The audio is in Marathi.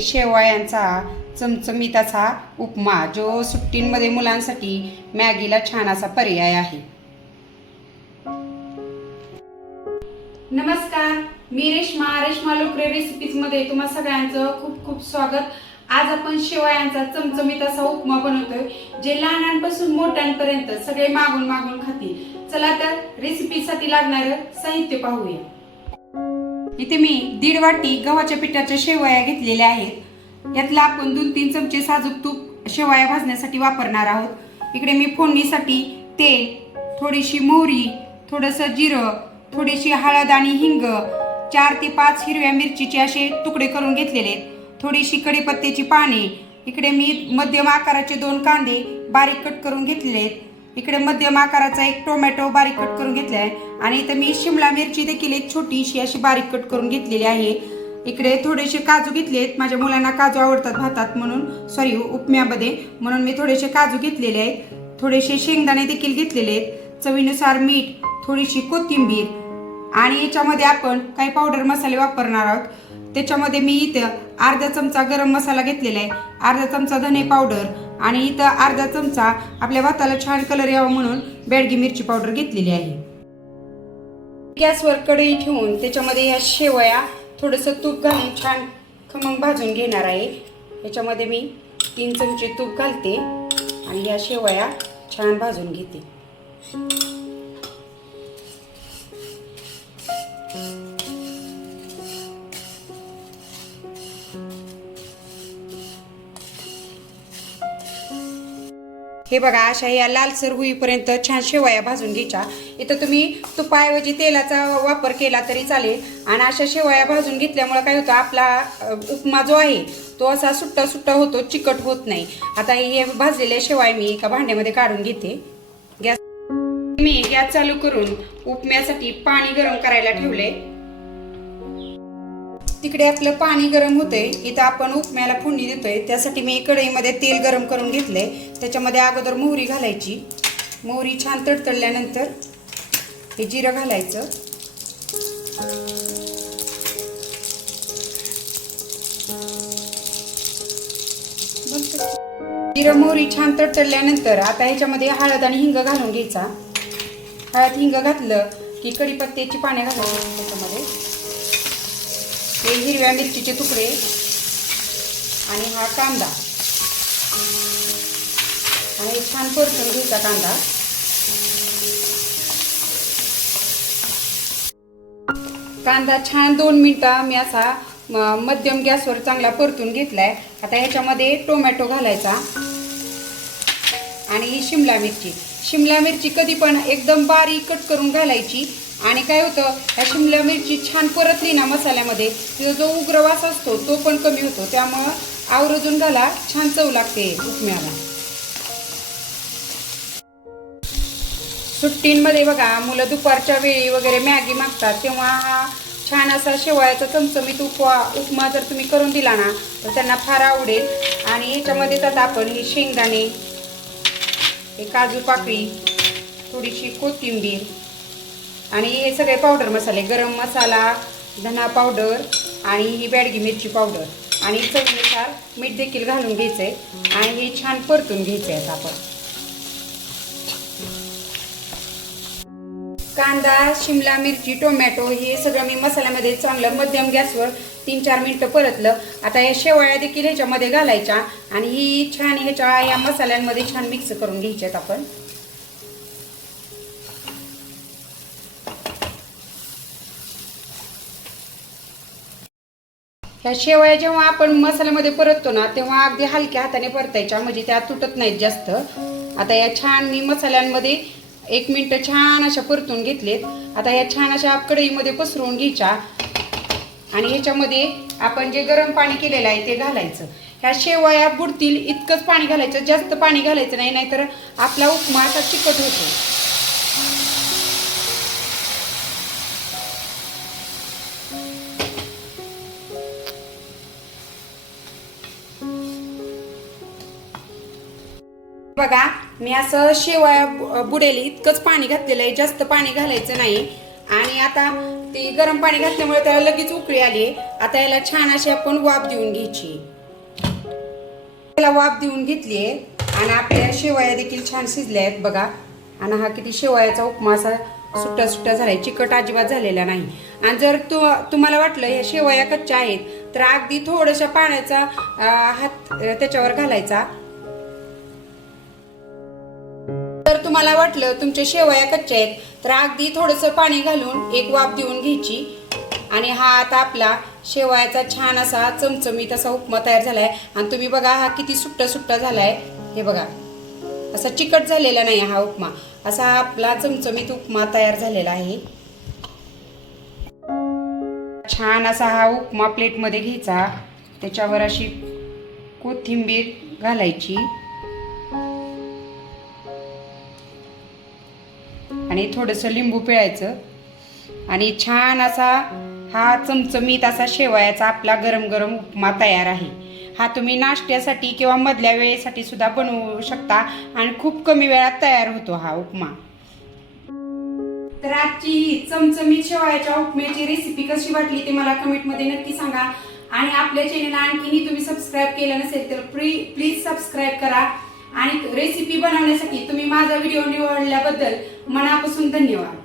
शेवयांचा चमचमीत असा उपमा जो सुट्टींमध्ये मुलांसाठी मॅगीला छान असा पर्याय आहे। नमस्कार, मी रेश्मा लोकरे रेसिपीज मध्ये तुम्हा सगळ्यांचं खूप खूप स्वागत। आज आपण शेवयांचा चमचमीत असा उपमा बनवतोय जे लहानांपासून मोठ्यांपर्यंत सगळे मागून खातील। चला तर रेसिपीसाठी लागणारं साहित्य पाहूया। इथे मी 1.5 वाटी गव्हाच्या पिठाच्या शेवया घेतलेल्या आहेत। यातला आपण 2-3 चमचे साजूक तूप शेवया भाजण्यासाठी वापरणार आहोत। इकडे मी फोडणीसाठी तेल, थोडीशी मोहरी, थोडंसं जिरं, थोडीशी हळद आणि हिंग, 4 ते 5 हिरव्या मिरचीचे असे तुकडे करून घेतलेले आहेत, थोडीशी कढीपत्त्याची पाने, इकडे मी मध्यम आकाराचे 2 कांदे बारीक कट करून घेतलेले आहेत, इकडे मध्यम आकाराचा 1 टोमॅटो बारीक कट करून घेतला आहे आणि इथे मी शिमला मिरची देखील एक छोटीशी अशी बारीक कट करून घेतलेली आहे। इकडे थोडेसे काजू घेतलेत, माझ्या मुलांना काजू आवडतात भातात म्हणून उपम्यामध्ये, म्हणून मी थोडेसे काजू घेतलेले आहेत। थोडेसे शेंगदाणे देखील घेतलेले आहेत, चवीनुसार मीठ, थोडीशी कोथिंबीर आणि याच्यामध्ये आपण काही पावडर मसाले वापरणार आहोत। त्याच्यामध्ये मी इथं अर्धा चमचा गरम मसाला घेतलेला आहे, अर्धा चमचा धने पावडर आणि इथं अर्धा चमचा आपल्या भाताला छान कलर यावा म्हणून बेडगी मिरची पावडर घेतलेली आहे। गॅसवर कढई ठेवून त्याच्यामध्ये या शेवया थोडंसं तूप घालून छान खमंग भाजून घेणार आहे। याच्यामध्ये मी 3 चमचे तूप घालते आणि या शेवया छान भाजून घेते। हे बघा, अशा या लालसर होईपर्यंत छान शेवया भाजून घ्यायच्या। इथं तुम्ही तुपाऐवजी तेलाचा वापर केला तरी चालेल आणि अशा शेवया भाजून घेतल्यामुळे काय होतं, आपला उपमा जो आहे तो असा सुट्टा होतो, चिकट होत नाही। आता हे भाजलेल्या शेवया मी एका भांड्यामध्ये काढून घेते। मी गॅस चालू करून उपम्यासाठी पाणी गरम करायला ठेवले। तिकडे आपलं पाणी गरम होतंय, इथं आपण उपम्याला फोडणी देतोय। त्यासाठी मी कढईमध्ये तेल गरम करून घेतलंय, त्याच्यामध्ये अगोदर मोहरी घालायची। मोहरी छान तडतडल्यानंतर हे जिरं घालायचं, जिरं मोहरी छान तडतडल्यानंतर आता ह्याच्यामध्ये हळद आणि हिंग घालून घ्यायचा। हळद हिंग घातलं की कढीपत्त्याची पाने घालायची, त्याच्यामध्ये हे हिरव्या मिरचीचे तुकडे आणि हा कांदा आणि छान परतून घ्यायचा कांदा। कांदा छान 2 मिनिटं मी असा मध्यम गॅसवर चांगला परतून घेतलाय। आता ह्याच्यामध्ये टोमॅटो घालायचा आणि शिमला मिरची कधी पण एकदम बारीक कट करून घालायची। आणि काय होतं, ह्या शिमला मिरची छान परतली ना मसाल्यामध्ये, तिचा जो उग्र वास असतो तो पण कमी होतो, त्यामुळं आवर्जून घाला, छान चव लागते उपम्याला। सुट्टींमध्ये बघा, मुलं दुपारच्या वेळी वगैरे मॅगी मागतात, तेव्हा हा छान असा शेवयाचा चमचमीत उपमा जर तुम्ही करून दिला ना तर त्यांना फार आवडेल। आणि याच्यामध्ये तर आपण हे शेंगदाणे, हे काजू पाकळी, थोडीशी कोथिंबीर आणि हे सगळे पावडर मसाले, गरम मसाला, धना पावडर आणि ही बेडगी मिरची पावडर आणि चवीनुसार मीठ देखील घालून घ्यायचंय आणि हे छान परतून घ्यायचंय। आपण कांदा, शिमला मिरची, टोमॅटो हे सगळं मी मसाल्यामध्ये चांगलं मध्यम गॅसवर 3-4 मिनिटं परतलं। आता या शेवया देखील ह्याच्यामध्ये घालायच्या आणि ही छान ह्याच्या या मसाल्यांमध्ये छान मिक्स करून घ्यायच्यात आपण। ह्या शेवया जेव्हा आपण मसाल्यामध्ये परततो ना तेव्हा अगदी हलक्या हाताने परतायच्या, म्हणजे त्या तुटत नाहीत जास्त। आता या छान मी मसाल्यांमध्ये 1 मिनिट छान अशा परतून घेतलेत। आता या छान अशा कढईमध्ये पसरवून घ्यायच्या आणि ह्याच्यामध्ये आपण जे गरम पाणी केलेलं आहे ते घालायचं। ह्या शेवया बुडतील इतकंच पाणी घालायचं, जास्त पाणी घालायचं नाही, नाहीतर आपला उपमा असा चिकट होतो। बघा, मी असं शेवया बुडेल इतकंच पाणी घातलेलं आहे, जास्त पाणी घालायचं नाही। आणि आता ती गरम पाणी घातल्यामुळे त्याला लगेच उकळी आली. आता याला छान अशी आपण वाफ देऊन घ्यायची. त्याला वाफ देऊन घेतलीये आणि आपल्या शेवया देखील छान शिजल्या आहेत बघा. आणि हा किती शेवयाचा उपमा असा सुट्टा सुट्टा झालाय, चिकट अजिबात झालेला नाही. आणि जर तुम्हाला वाटलं या शेवया कच्च्या आहेत तर अगदी थोड्याशा पाण्याचा हात त्याच्यावर घालायचा. जर तुम्हाला वाटलं तुमच्या शेवया कच्च्या आहेत तर अगदी थोडंसं पाणी घालून एक वाफ देऊन घ्यायची. आणि हा आता आपला शेवयाचा छान असा चमचमीत असा उपमा तयार झालाय. आणि तुम्ही बघा हा किती सुट्टा सुट्टा झालाय, हे बघा असा चिकट झालेला नाही हा उपमा. असा आपला चमचमीत उपमा तयार झालेला आहे. छान असा हा उपमा प्लेटमध्ये घ्यायचा, त्याच्यावर अशी कोथिंबीर घालायची आणि थोडंसं लिंबू पिळायचं. आणि छान असा हा चमचमीत असा शेवयाचा आपला गरम गरम उपमा तयार आहे. हा तुम्ही नाश्त्यासाठी किंवा मधल्या वेळेसाठी सुद्धा बनवू शकता आणि खूप कमी वेळात तयार होतो हा उपमा. तर आजची चमचमीत शेवयाच्या उपम्याची रेसिपी कशी वाटली ते मला कमेंटमध्ये नक्की सांगा. आणि आपल्या चॅनलला आणखीनही तुम्ही सबस्क्राईब केलं नसेल तर प्लीज सबस्क्राईब करा. आणि रेसिपी बनवण्यासाठी तुम्ही माझा व्हिडिओ निवडल्याबद्दल मनापासून धन्यवाद.